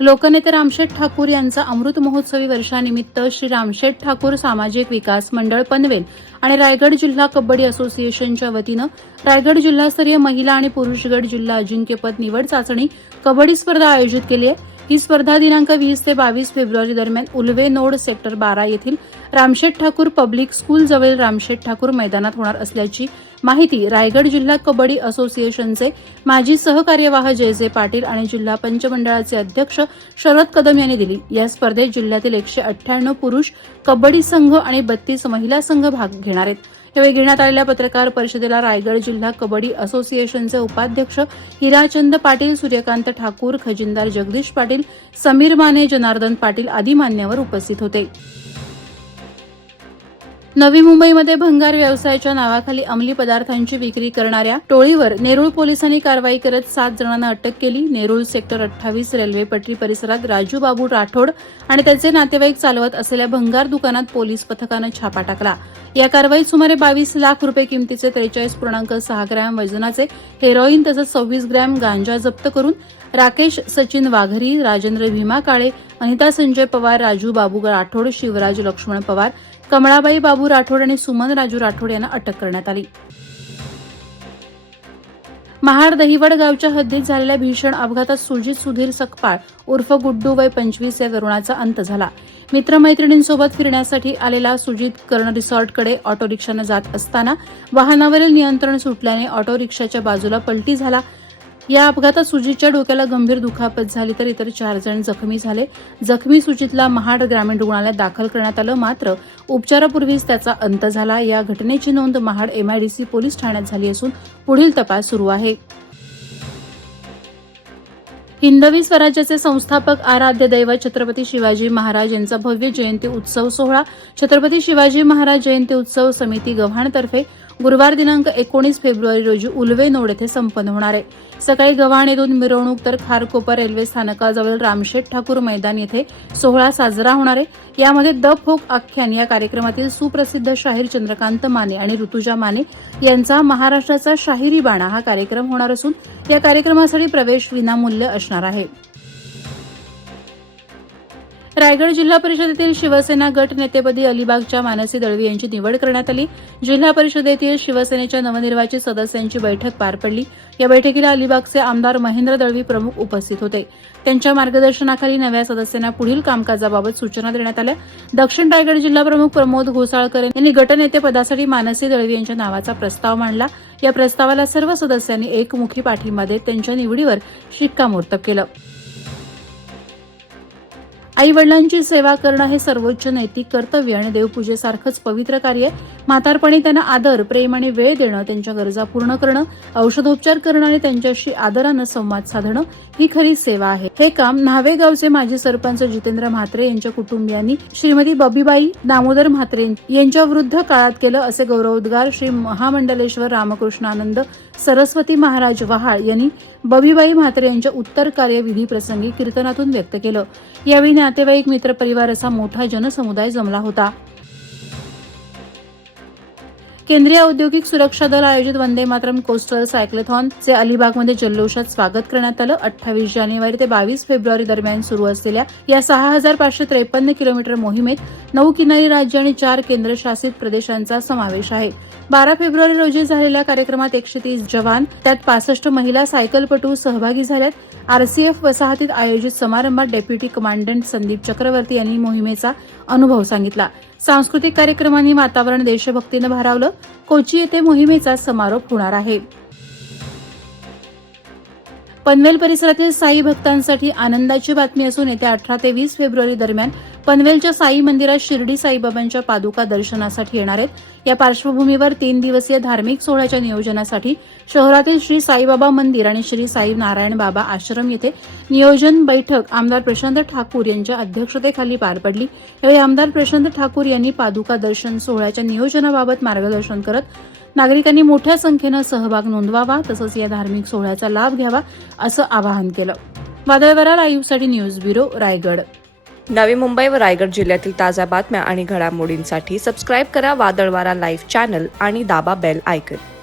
लोकनेते रामशेठ ठाकूर यांचा अमृत महोत्सवी वर्षानिमित्त श्री रामशेठ ठाकूर सामाजिक विकास मंडळ पनवेल आणि रायगड जिल्हा कबड्डी असोसिएशनच्या वतीनं रायगड जिल्हास्तरीय महिला आणि पुरुष गट जिल्हा अजिंक्यपद निवड चाचणी कबड्डी स्पर्धा आयोजित केली आहे। ही स्पर्धा दिनांक 20 ते 22 फेब्रुवारी दरम्यान उल्वे नोड सेक्टर 12 येथील रामशेठ ठाकूर पब्लिक स्कूल जवळील रामशेठ ठाकूर मैदानात होणार असल्याची माहिती रायगड जिल्हा कबड्डी असोसिएशनचे माजी सहकार्यवाह जयजे पाटील आणि जिल्हा पंच मंडळाचे अध्यक्ष शरद कदम यांनी दिली। या स्पर्धेत जिल्ह्यातील 198 पुरुष कबड्डी संघ आणि 32 महिला संघ भाग घेणार आहेत। यावेळी घेण्यात आलेल्या पत्रकार परिषदेला रायगड जिल्हा कबड्डी असोसिएशनचे उपाध्यक्ष हिराचंद पाटील, सूर्यकांत ठाकूर, खजिनदार जगदीश पाटील, समीर माने, जनार्दन पाटील आदी मान्यवर उपस्थित होते। नवी मुंबईमध्ये भंगार व्यवसायाच्या नावाखाली अंमली पदार्थांची विक्री करणाऱ्या टोळीवर नेरूळ पोलिसांनी कारवाई करत 7 जणांना अटक केली। नेरूळ सेक्टर 28 रेल्वे पटरी परिसरात राजू बाबू राठोड आणि त्याचे नातेवाईक चालवत असलेल्या भंगार दुकानात पोलीस पथकानं छापा टाकला। या कारवाईत सुमारे 22 लाख रुपये किमतीचे 43.6 ग्रॅम वजनाचे हेरोईन तसंच 26 ग्रॅम गांजा जप्त करून राकेश सचिन वाघरी, राजेंद्र भीमा काळे, अनिता संजय पवार, राजू बाबू राठोड, शिवराज लक्ष्मण पवार, कमळाबाई बाबू राठोड आणि सुमन राजू राठोड यांना अटक करण्यात आली। महाड दहिवड गावच्या हद्दीत झालेल्या भीषण अपघातात सुजित सुधीर सकपाळ उर्फ गुड्डू वय 25 या तरुणाचा अंत झाला। मित्रमैत्रिणींसोबत फिरण्यासाठी आलेला सुजित कर्ण रिसॉर्टकडे ऑटो रिक्षाने जात असताना वाहनावरील नियंत्रण सुटल्याने ऑटो रिक्षाच्या बाजूला पलटी झाला। या अपघातात सुजितच्या डोक्याला गंभीर दुखापत झाली तर इतर 4 जण जखमी झाले। जखमी सुजितला महाड ग्रामीण रुग्णालयात दाखल करण्यात आलं, मात्र उपचारापूर्वीच त्याचा अंत झाला। या घटनेची नोंद महाड MIDC पोलीस ठाण्यात झाली असून पुढील तपास सुरू आहे। हिंदवी स्वराज्याचे संस्थापक आराध्य दैवत छत्रपती शिवाजी महाराज यांचा भव्य जयंती उत्सव सोहळा छत्रपती शिवाजी महाराज जयंती उत्सव समिती गव्हाणतर्फे गुरुवार दिनांक 19 फेब्रुवारी रोजी उल्वे नोड येथे संपन्न होणार आहे। सकाळी गव्हाण येथून मिरवणूक तर खारकोपर रेल्वे स्थानकाजवळ रामशेठ ठाकूर मैदान येथे सोहळा साजरा होणार आहे। यामध्ये द फोक आख्यान या कार्यक्रमातील सुप्रसिद्ध शाहीर चंद्रकांत माने आणि ऋतुजा माने यांचा महाराष्ट्राचा शाहिरी बाणा हा कार्यक्रम होणार असून या कार्यक्रमासाठी प्रवेश विनामूल्य असणार आहे। रायगड जिल्हा परिषदेतील शिवसेना गट नेतेपदी अलिबागच्या मानसी दळवी यांची निवड करण्यात आली। जिल्हा परिषदेतील शिवसेनेच्या नवनिर्वाचित सदस्यांची बैठक पार पडली। या बैठकीला अलिबागचे आमदार महेंद्र दळवी प्रमुख उपस्थित होते। त्यांच्या मार्गदर्शनाखाली नव्या सदस्यांना पुढील कामकाजाबाबत सूचना देण्यात आल्या। दक्षिण रायगड जिल्हा प्रमुख प्रमोद घोसाळकर यांनी गटनेतेपदासाठी मानसी दळवी यांच्या नावाचा प्रस्ताव मांडला। या प्रस्तावाला सर्व सदस्यांनी एकमुखी पाठिंबा देत त्यांच्या निवडीवर शिक्कामोर्तब केलं। आई वडिलांची सेवा करणं हे सर्वोच्च नैतिक कर्तव्य आणि देवपूजेसारखंच पवित्र कार्य आहे। म्हातारपणी त्यांना आदर, प्रेम आणि वेळ देणं, त्यांच्या गरजा पूर्ण करणं, औषधोपचार करणं आणि त्यांच्याशी आदरानं संवाद साधणं ही खरी सेवा आहे। हे काम न्हावे गावचे माजी सरपंच जितेंद्र म्हात्रे यांच्या कुटुंबियांनी श्रीमती बबीबाई दामोदर म्हात्रे यांच्या वृद्ध काळात केलं, असे गौरवोद्गार श्री महामंडलेश्वर रामकृष्णानंद सरस्वती महाराज वहाळ यांनी बबीबाई म्हात्रे यांच्या उत्तर कार्य विधी प्रसंगी कीर्तनातून व्यक्त केलं। यावेळी नातेवाईक, मित्रपरिवार असा मोठा जनसमुदाय जमला होता। केंद्रीय औद्योगिक सुरक्षा दल आयोजित वंदे मातरम कोस्टल सायक्लोथॉनचे अलिबागमध्ये जल्लोषात स्वागत करण्यात आलं। 28 जानेवारी ते 22 फेब्रुवारी दरम्यान सुरू असलेल्या या 6553 किलोमीटर मोहिमेत 9 किनारी राज्य आणि 4 केंद्रशासित प्रदेशांचा समावेश आहे। 12 फेब्रुवारी रोजी झालेल्या कार्यक्रमात 130 जवान, त्यात 65 महिला सायकलपटू सहभागी झाल्यात। RCF वसाहतीत आयोजित समारंभात डेप्युटी कमांडंट संदीप चक्रवर्ती यांनी मोहिमेचा अनुभव सांगितला। सांस्कृतिक कार्यक्रमांनी वातावरण देशभक्तीनं भारावलं। कोची येथे मोहिमेचा समारोप होणार आहे। पनवेल परिसरातील साई भक्तांसाठी आनंदाची बातमी असून येत्या 18 ते 20 फेब्रुवारी दरम्यान पनवेलच्या साई मंदिरात शिर्डी साईबाबांच्या पादुका दर्शनासाठी येणार आहेत। या पार्श्वभूमीवर 3 दिवसीय धार्मिक सोहळ्याच्या नियोजनासाठी शहरातील श्री साईबाबा मंदिर आणि श्री साई नारायण बाबा आश्रम येथे नियोजन बैठक आमदार प्रशांत ठाकूर यांच्या अध्यक्षतेखाली पार पडली। यावेळी आमदार प्रशांत ठाकूर यांनी पादुका दर्शन सोहळ्याच्या नियोजनाबाबत मार्गदर्शन करत नागरिकांनी मोठ्या संख्येनं सहभाग नोंदवावा तसंच या धार्मिक सोहळ्याचा लाभ घ्यावा असं आवाहन केलं। वादळवारा लाईव्हसाठी न्यूज ब्युरो रायगड। नवी मुंबई व रायगड जिल्ह्यातील ताज्या बातम्या आणि घडामोडींसाठी सबस्क्राईब करा वादळवारा लाईव्ह चॅनल आणि दाबा बेल आयकॉन।